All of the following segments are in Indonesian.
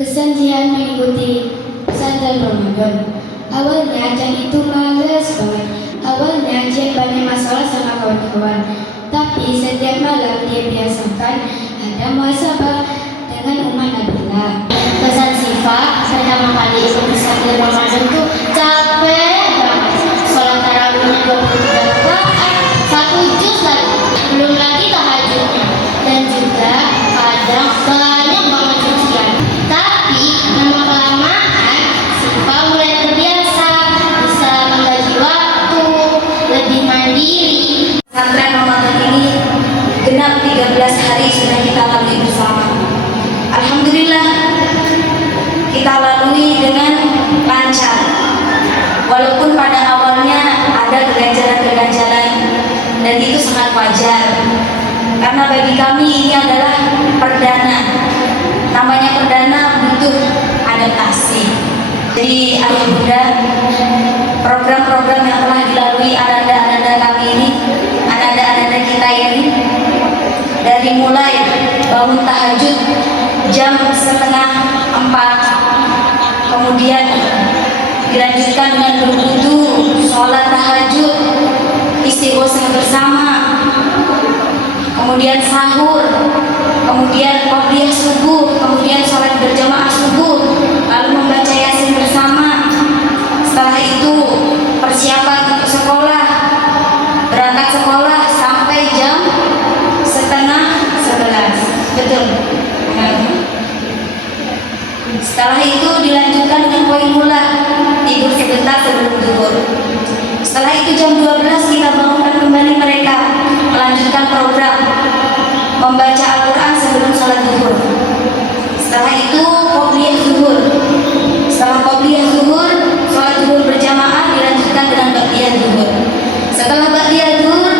Kesenjian mengikuti pesantren Ramadan. Awalnya Jan itu males banget. Awalnya Jan banyak masalah sama kawan-kawan. Tapi setiap malam dia biasakan ada muhasabah dengan Umar Nabila. Pesan Siva pertama kali ikut pesantren Ramadan tuh capek banget. Sholat tarawihnya 23 rakaat, 1 juz lagi. Belum lagi tahajudnya. Dan juga kadang banyak banget cucian. Tapi lama-kelamaan Siva mulai terbiasa, bisa membagi waktu, lebih mandiri. Pesantren Ramadan ini genap 13 hari sudah kita lalui bersama. Alhamdulillah kita lalui dengan lancar. Walaupun pada awalnya ada keganjalan-keganjalan dan itu sangat wajar. Karena bagi kami ini adalah perdana. Namanya perdana butuh adaptasi. Jadi alhamdulillah program-program yang telah dilalui ananda-ananda kami ini, ananda-ananda kita ini, dari mulai bangun tahajud jam 3:30, kemudian dilanjutkan dengan berwudu, sholat tahajud, istighosah bersama, kemudian sahur, kemudian qobliyah subuh, kemudian sholat berjamaah subuh, lalu membaca yasin bersama. Setelah itu persiapan untuk sekolah, berangkat sekolah sampai jam 10:30. Betul. Setelah itu dilanjutkan dengan qailula, tidur sebentar sebelum zuhur. Setelah itu jam 12 kita bangunkan kembali mereka, melanjutkan program membaca Al-Quran sebelum sholat zuhur. Setelah itu qobliyah zuhur. Setelah qobliyah zuhur, sholat zuhur berjamaah dilanjutkan dengan ba'diyah zuhur. Setelah ba'diyah zuhur,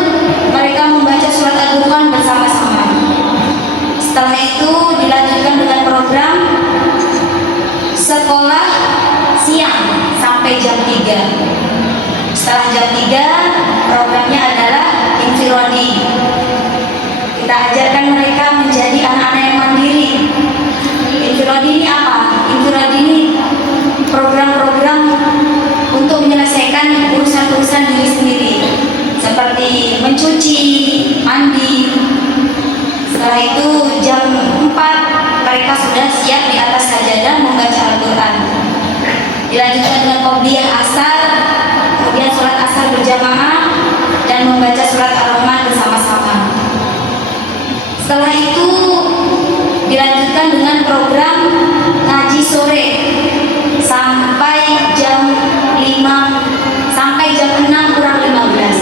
mereka membaca surat Al-Quran bersama-sama. Setelah itu dilanjutkan dengan program sekolah siang sampai jam 3. Setelah jam 3, programnya adalah infirodi. Kita ajarkan mereka menjadi anak-anak yang mandiri. Infirodi ini apa? Infirodi ini program-program untuk menyelesaikan urusan-urusan diri sendiri, seperti mencuci, mandi. Setelah itu jam 4 mereka sudah siap di atas sajadah membaca Al-Quran. Dilanjutkan dengan qobliyah asar, kemudian sholat asar berjamaah dan membaca surat Ar-Rahman bersama-sama. Setelah itu dilanjutkan dengan program ngaji sore sampai jam 6:15.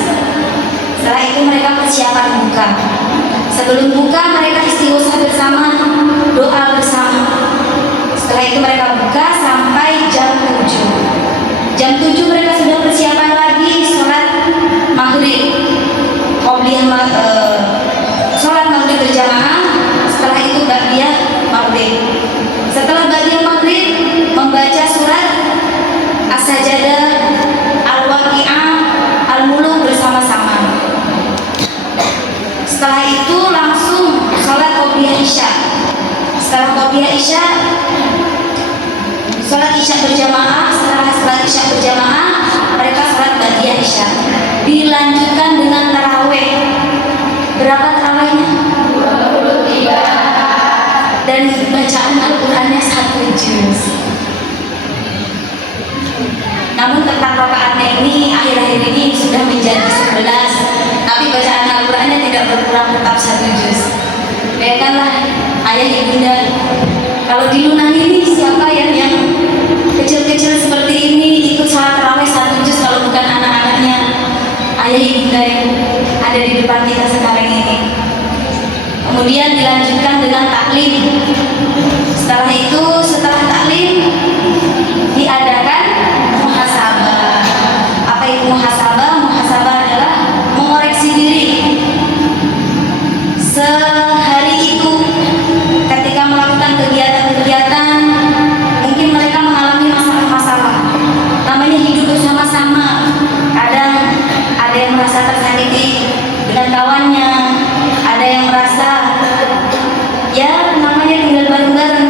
Setelah itu mereka persiapan buka. Sebelum buka mereka istighosah bersama, doa bersama. Setelah itu mereka buka sampai jam 7. Jam 7 mereka sudah persiapan lagi sholat maghrib, sholat maghrib berjamaah. Setelah itu ba'diyah maghrib. Setelah ba'diyah maghrib membaca surat As-Sajadah, Al-Waqi'ah, Al-Muluk bersama-sama. Setelah itu langsung sholat qobliyah isya. Setelah qobliyah isya, sholat isya berjamaah. Setelah sholat isya berjamaah, mereka sholat ba'diyah isya. Dilanjutkan dengan taraweh. Berapa tarawehnya? 23. Dan bacaan Al-Qurannya 1 juz. Namun tentang rakaatnya ini akhir-akhir ini sudah menjadi 11. Tapi bacaan Al-Qurannya tidak berkurang, tetap 1 juz. Bayangkanlah ayah ibunda, kalau di Lunan ini siapa yang kecil-kecil seperti ini ikut sholat tarawih 1 juz kalau bukan anak-anaknya ayah ibunda yang ada di depan kita sekarang ini. Kemudian dilanjutkan dengan taklim. Setelah taklim diadakan muhasabah. Apa itu muhasabah? Muhasabah adalah mengoreksi diri. Sehari itu ketika melakukan kegiatan-kegiatan, mungkin mereka mengalami masalah-masalah. Namanya hidup bersama-sama. Kadang ada yang merasa tersakiti dengan kawannya, ada yang merasa ya namanya tinggal bareng-bareng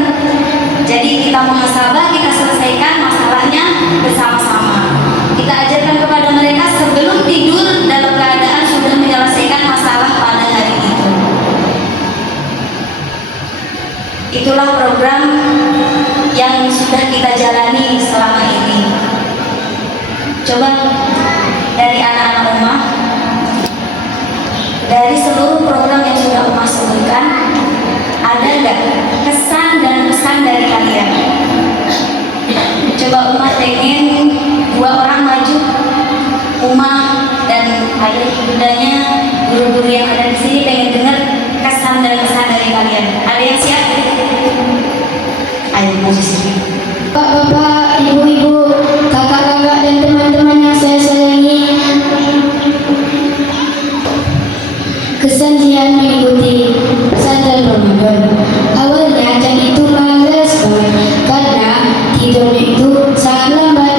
bersabar, kita selesaikan masalahnya bersama-sama. Kita ajarkan kepada mereka sebelum tidur dalam keadaan sudah menyelesaikan masalah pada hari itu. Itulah program yang sudah kita jalani selama ini. Coba dari anak-anak Umah, dari seluruh program yang sudah Umah sebutkan, ada nggak kesan dan pesan dari kalian? Coba Umah pengen 2 orang maju, Umah dan ada ibundanya, guru-guru yang ada di sini pengen dengar kesan dan pesan dari kalian. Ada yang siap? Ayo maju sini. Bapak-bapak, ibu-ibu, kakak-kakak dan teman-teman yang saya sayangi, kesan Jihan mengikuti pesantren Ramadan. Awalnya Jihan itu malas banget karena tidurnya itu sangat lambat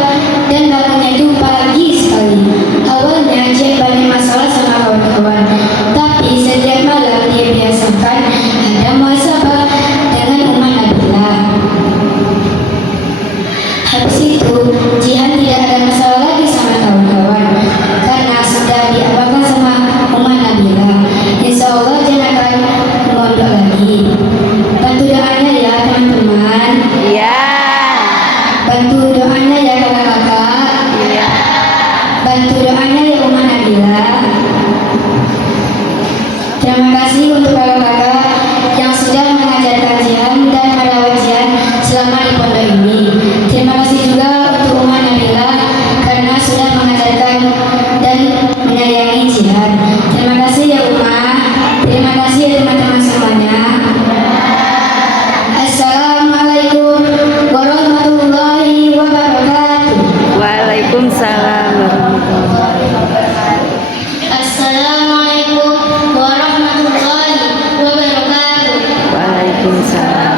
dan bangunnya itu pagi sekali. Awalnya Jihan banyak masalah sama kawan-kawan, tapi setiap malam dia biasakan ada muhasabah dengan Umar Nabila. Habis itu, Jihan tidak ada masalah lagi sama kawan-kawan karena sudah diabarkan sama Umar Nabila. Insya Allah Jihan akan mondok lagi. Bantu doanya ya teman-teman. Iya. Bantu doanya ya kakak-kakak. Iya. Bantu doanya ya Umar Nabila. Terima kasih untuk kakak-kakak yang sudah mengajarkan Jihan dan merawat Jihan selama di pondok ini. Terima kasih juga untuk Umar Nabila karena sudah mengajarkan dan menyayangi Jihan. Terima kasih ya Umar. Terima kasih ya teman-teman semuanya. Assalamualaikum warahmatullahi wabarakatuh. Waalaikumsalam warahmatullahi wabarakatuh. Assalamualaikum warahmatullahi wabarakatuh. Waalaikumsalam.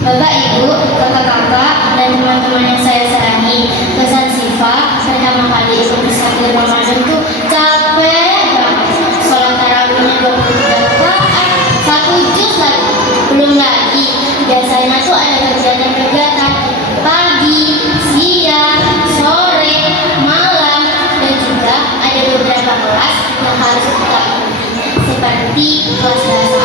Bapak, Ibu, kakak-kakak, dan teman-teman yang saya sayangi, pesan Siva pertama kali ikut pesantren Ramadan tuh capek banget. Sholat tarawihnya 23 rakaat, 1 juz lagi. Belum lagi, biasanya tuh ada kegiatan-kegiatan pagi, siang, sore, malam, dan juga ada beberapa kelas yang harus kita ikuti, seperti kelas bahasa